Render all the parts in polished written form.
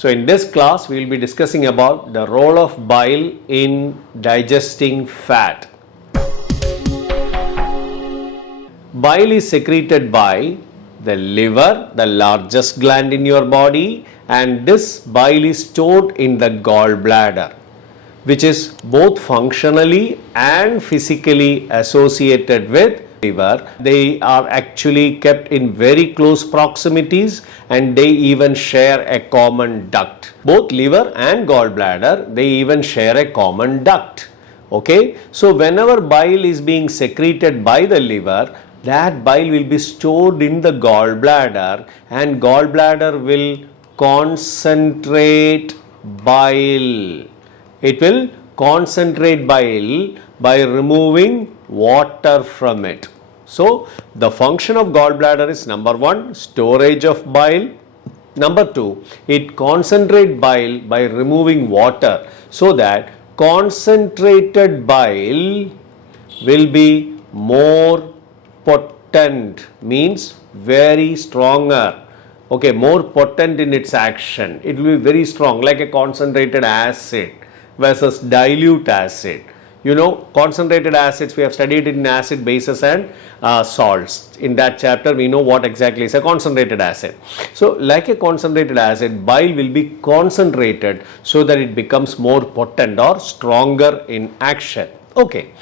So in this class we will be discussing about the role of bile in digesting fat. Bile is secreted by the liver, the largest gland in your body, and this bile is stored in the gallbladder, which is both functionally and physically associated with liver. They are actually kept in very close proximities and they even share a common duct. Both liver and gallbladder, they even share a common duct. Okay, so whenever bile is being secreted by the liver, that bile will be stored in the gallbladder and gallbladder will concentrate bile. It will concentrate bile by removing water from it. So the function of gallbladder is number 1, storage of bile. Number 2, it concentrates bile by removing water so that concentrated bile will be more potent, means very stronger. Okay, more potent in its action. It will be very strong, like a concentrated acid versus dilute acid. You know, concentrated acids we have studied in acid, bases and salts. In that chapter we know what exactly is a concentrated acid. So like a concentrated acid, bile will be concentrated so that it becomes more potent or stronger in action. Okay,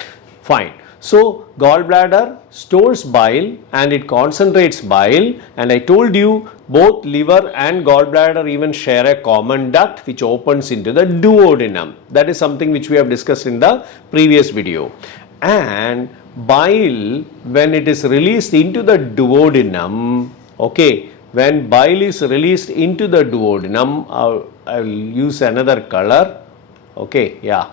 fine. So gallbladder stores bile and it concentrates bile, and I told you both liver and gallbladder even share a common duct which opens into the duodenum. That is something which we have discussed in the previous video. And bile, when it is released into the duodenum, okay, when bile is released into the duodenum, I will use another color. Okay, yeah.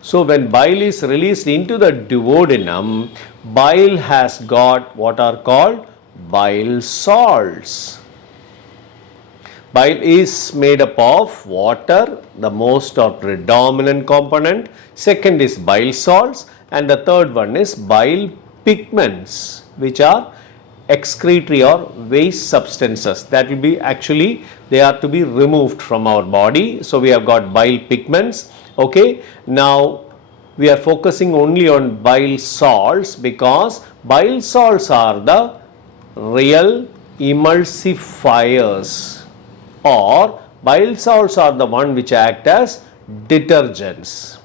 So when bile is released into the duodenum, bile has got what are called bile salts. Bile is made up of water, the most or predominant component. Second is bile salts, and the third one is bile pigments, which are excretory or waste substances that will be actually, they are to be removed from our body. So we have got bile pigments. Okay, now we are focusing only on bile salts because bile salts are the real emulsifiers, or bile salts are the one which act as detergents.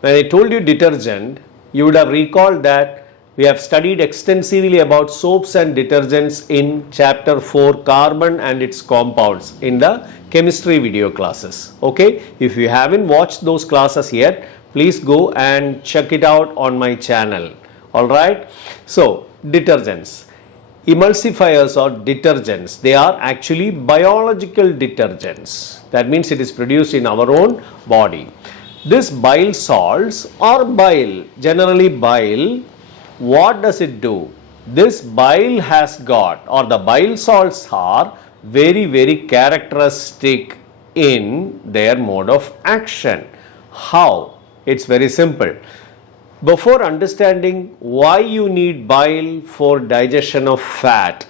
When I told you detergent, you would have recalled that we have studied extensively about soaps and detergents in chapter 4, carbon and its compounds, in the chemistry video classes. Okay, if you haven't watched those classes yet, please go and check it out on my channel. Alright, so detergents, emulsifiers or detergents, they are actually biological detergents. That means it is produced in our own body. This bile salts or bile, generally bile, what does it do? This bile has got, or the bile salts are very characteristic in their mode of action. How? It's very simple. Before understanding why you need bile for digestion of fat,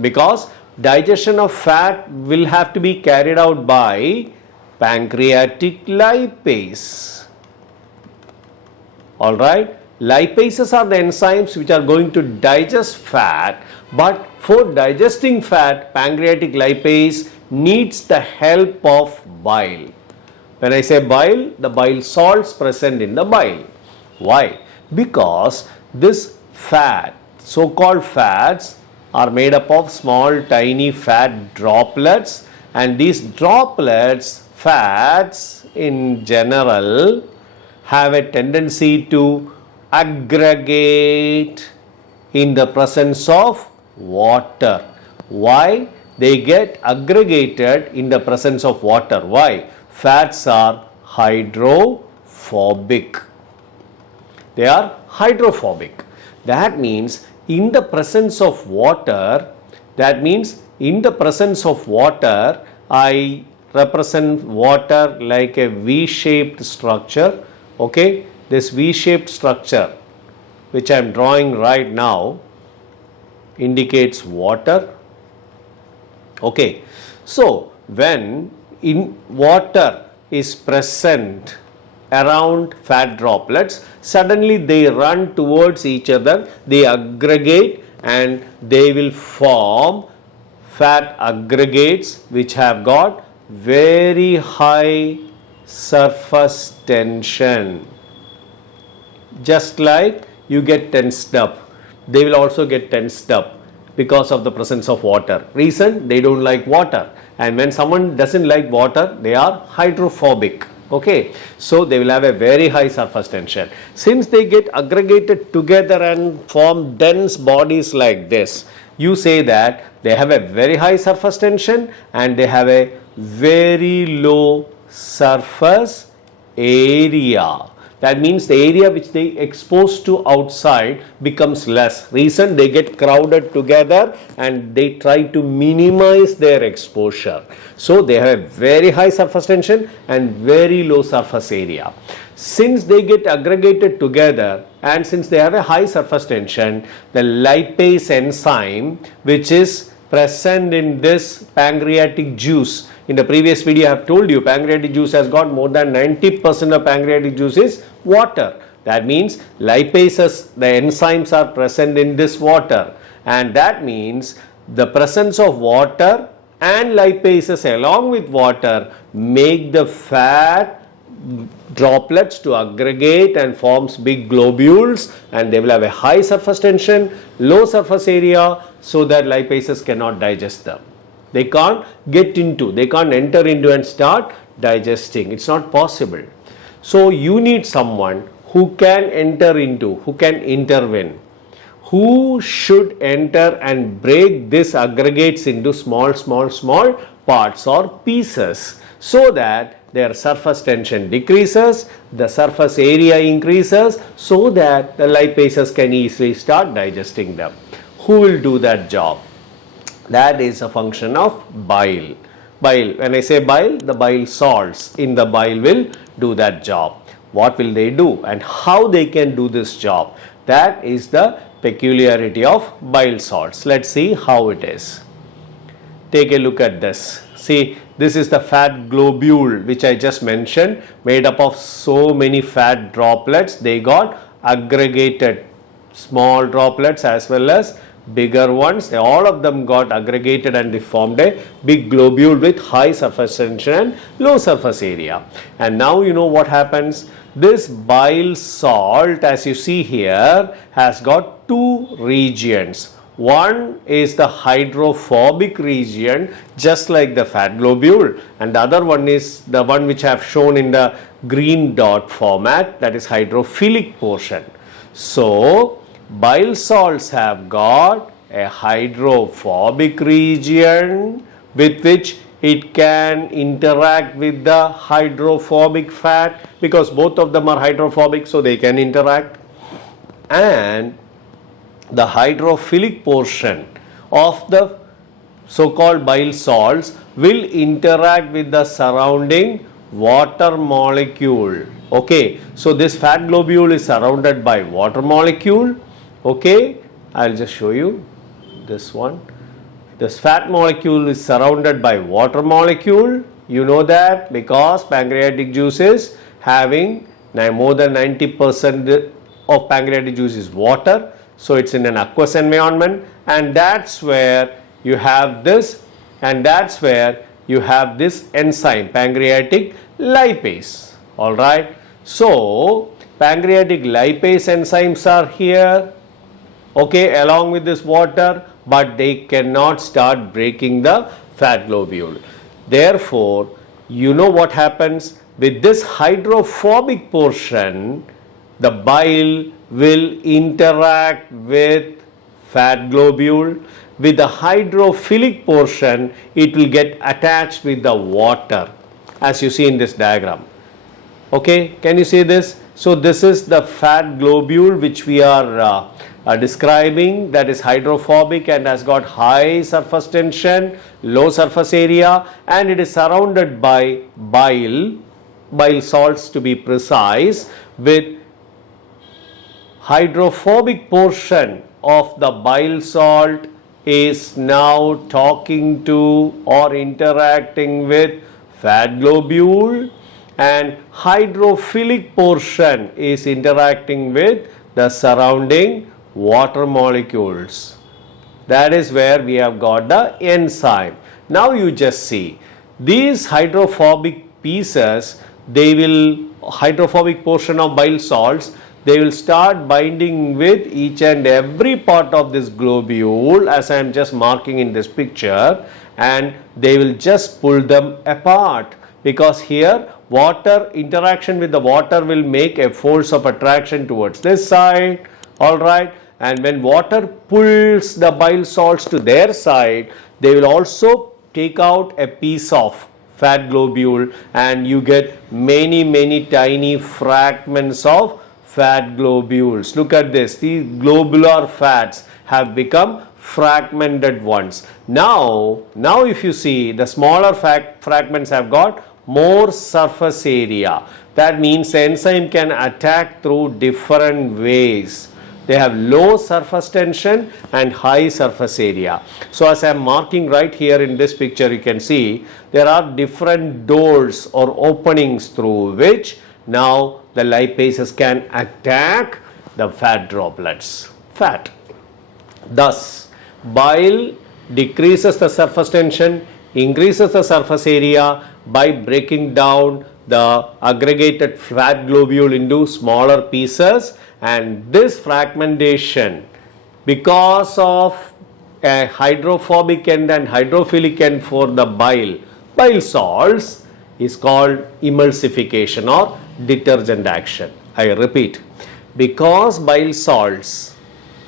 because digestion of fat will have to be carried out by pancreatic lipase. Alright, lipases are the enzymes which are going to digest fat, but for digesting fat, pancreatic lipase needs the help of bile. When I say bile, the bile salts present in the bile. Why? Because this fat, so-called fats, are made up of small tiny fat droplets, and these droplets, fats in general, have a tendency to aggregate in the presence of water. Why? They get aggregated in the presence of water. Why? Fats are hydrophobic. They are hydrophobic. That means in the presence of water, I represent water like a V-shaped structure. Okay, this V-shaped structure which I am drawing right now indicates water. Okay, so when in water is present around fat droplets, suddenly they run towards each other, they aggregate and they will form fat aggregates which have got very high surface tension. Just like you get tensed up, they will also get tensed up because of the presence of water. Reason, they don't like water, and when someone doesn't like water, they are hydrophobic. Okay, so they will have a very high surface tension. Since they get aggregated together and form dense bodies like this, you say that they have a very high surface tension and they have a very low surface area. That means the area which they expose to outside becomes less. Reason, they get crowded together and they try to minimize their exposure. So they have a very high surface tension and very low surface area. Since they get aggregated together and since they have a high surface tension, the lipase enzyme which is present in this pancreatic juice. In the previous video I have told you pancreatic juice has got more than 90% of pancreatic juice is water. That means lipases, the enzymes are present in this water, and that means the presence of water and lipases along with water make the fat droplets to aggregate and forms big globules, and they will have a high surface tension, low surface area, so that lipases cannot digest them. They can't enter into and start digesting. It's not possible. So you need someone who can enter into, who can intervene, who should enter and break these aggregates into small parts or pieces, so that their surface tension decreases, the surface area increases, so that the lipases can easily start digesting them. Who will do that job? That is a function of bile. Bile, when I say bile, the bile salts in the bile will do that job. What will they do and how they can do this job? That is the peculiarity of bile salts. Let's see how it is. Take a look at this. See, this is the fat globule which I just mentioned, made up of so many fat droplets. They got aggregated, small droplets as well as bigger ones. All of them got aggregated and they formed a big globule with high surface tension and low surface area. And now you know what happens. This bile salt, as you see here, has got two regions. One is the hydrophobic region, just like the fat globule, and the other one is the one which I have shown in the green dot format, that is hydrophilic portion. So bile salts have got a hydrophobic region with which it can interact with the hydrophobic fat, because both of them are hydrophobic, so they can interact. And the hydrophilic portion of the so-called bile salts will interact with the surrounding water molecule. Okay, so this fat globule is surrounded by water molecule. Okay, I'll just show you this one. This fat molecule is surrounded by water molecule. You know that because pancreatic juice is having more than 90% of pancreatic juice is water. So it's in an aqueous environment, and that's where you have this, and that's where you have this enzyme, pancreatic lipase. Alright, so pancreatic lipase enzymes are here, okay, along with this water, but they cannot start breaking the fat globule. Therefore, you know what happens with this hydrophobic portion, the bile will interact with fat globule. With the hydrophilic portion, it will get attached with the water, as you see in this diagram. Okay, can you see this? So this is the fat globule which we are describing, that is hydrophobic and has got high surface tension, low surface area, and it is surrounded by bile salts to be precise, with hydrophobic portion of the bile salt is now talking to or interacting with fat globule, and hydrophilic portion is interacting with the surrounding water molecules. That is where we have got the enzyme. Now you just see these hydrophobic pieces, hydrophobic portion of bile salts, they will start binding with each and every part of this globule as I am just marking in this picture, and they will just pull them apart, because here water interaction with the water will make a force of attraction towards this side, alright, and when water pulls the bile salts to their side, they will also take out a piece of fat globule, and you get many tiny fragments of fat globules. Look at this, these globular fats have become fragmented ones. Now if you see, the smaller fragments have got more surface area. That means the enzyme can attack through different ways. They have low surface tension and high surface area. So as I am marking right here in this picture, you can see there are different doors or openings through which now the lipases can attack the fat droplets. Thus, bile decreases the surface tension, increases the surface area by breaking down the aggregated fat globule into smaller pieces, and this fragmentation, because of a hydrophobic end and hydrophilic end for the bile salts, is called emulsification or detergent action. I repeat, because bile salts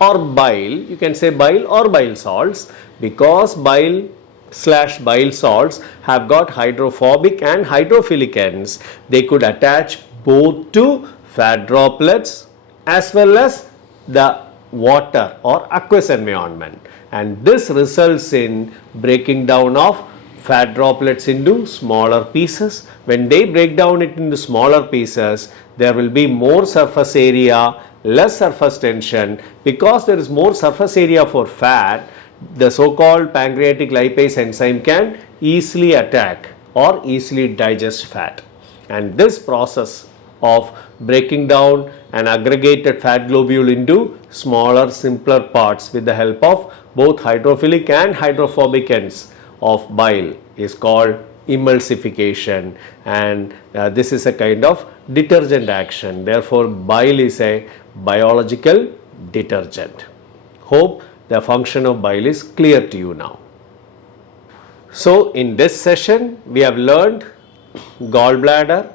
or bile, you can say bile or bile salts, because bile/bile salts have got hydrophobic and hydrophilic ends, they could attach both to fat droplets as well as the water or aqueous environment, and this results in breaking down of fat droplets into smaller pieces. When they break down it into smaller pieces, there will be more surface area, less surface tension. Because there is more surface area for fat, the so-called pancreatic lipase enzyme can easily attack or easily digest fat, and this process of breaking down an aggregated fat globule into smaller, simpler parts with the help of both hydrophilic and hydrophobic ends of bile is called emulsification, and this is a kind of detergent action. Therefore, bile is a biological detergent. Hope the function of bile is clear to you now. So, in this session, we have learned gallbladder,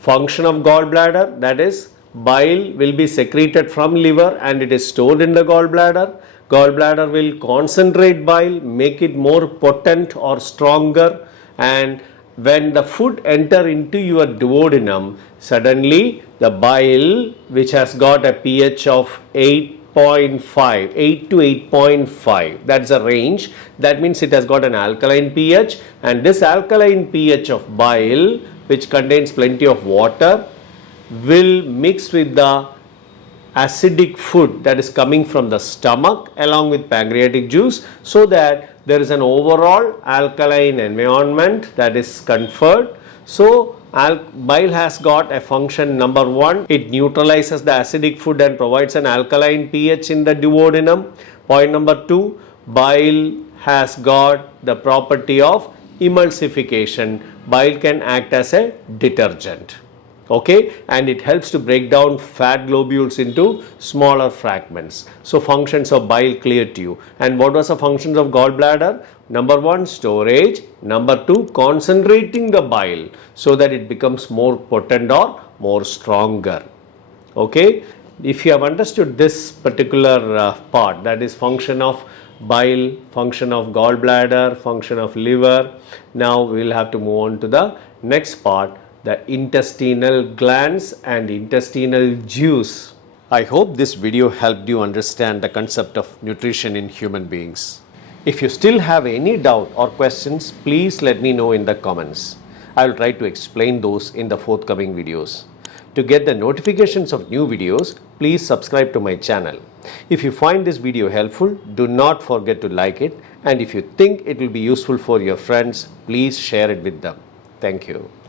function of gallbladder, that is, bile will be secreted from liver and it is stored in the gallbladder. Gallbladder will concentrate bile, make it more potent or stronger, and when the food enter into your duodenum, suddenly the bile, which has got a pH of 8 to 8.5, that's a range. That means it has got an alkaline pH, and this alkaline pH of bile, which contains plenty of water, will mix with the acidic food that is coming from the stomach along with pancreatic juice, so that there is an overall alkaline environment that is conferred. So bile has got a function number one, it neutralizes the acidic food and provides an alkaline pH in the duodenum. Point number two, bile has got the property of emulsification. Bile can act as a detergent, okay, and it helps to break down fat globules into smaller fragments. So functions of bile clear to you. And what was the functions of gallbladder? Number one, storage. Number two, concentrating the bile so that it becomes more potent or more stronger. Okay, if you have understood this particular part, that is function of bile, function of gallbladder, function of liver, now we will have to move on to the next part, the intestinal glands and intestinal juice. I hope this video helped you understand the concept of nutrition in human beings. If you still have any doubt or questions, please let me know in the comments. I will try to explain those in the forthcoming videos. To get the notifications of new videos, please subscribe to my channel. If you find this video helpful, do not forget to like it, and if you think it will be useful for your friends, please share it with them. Thank you.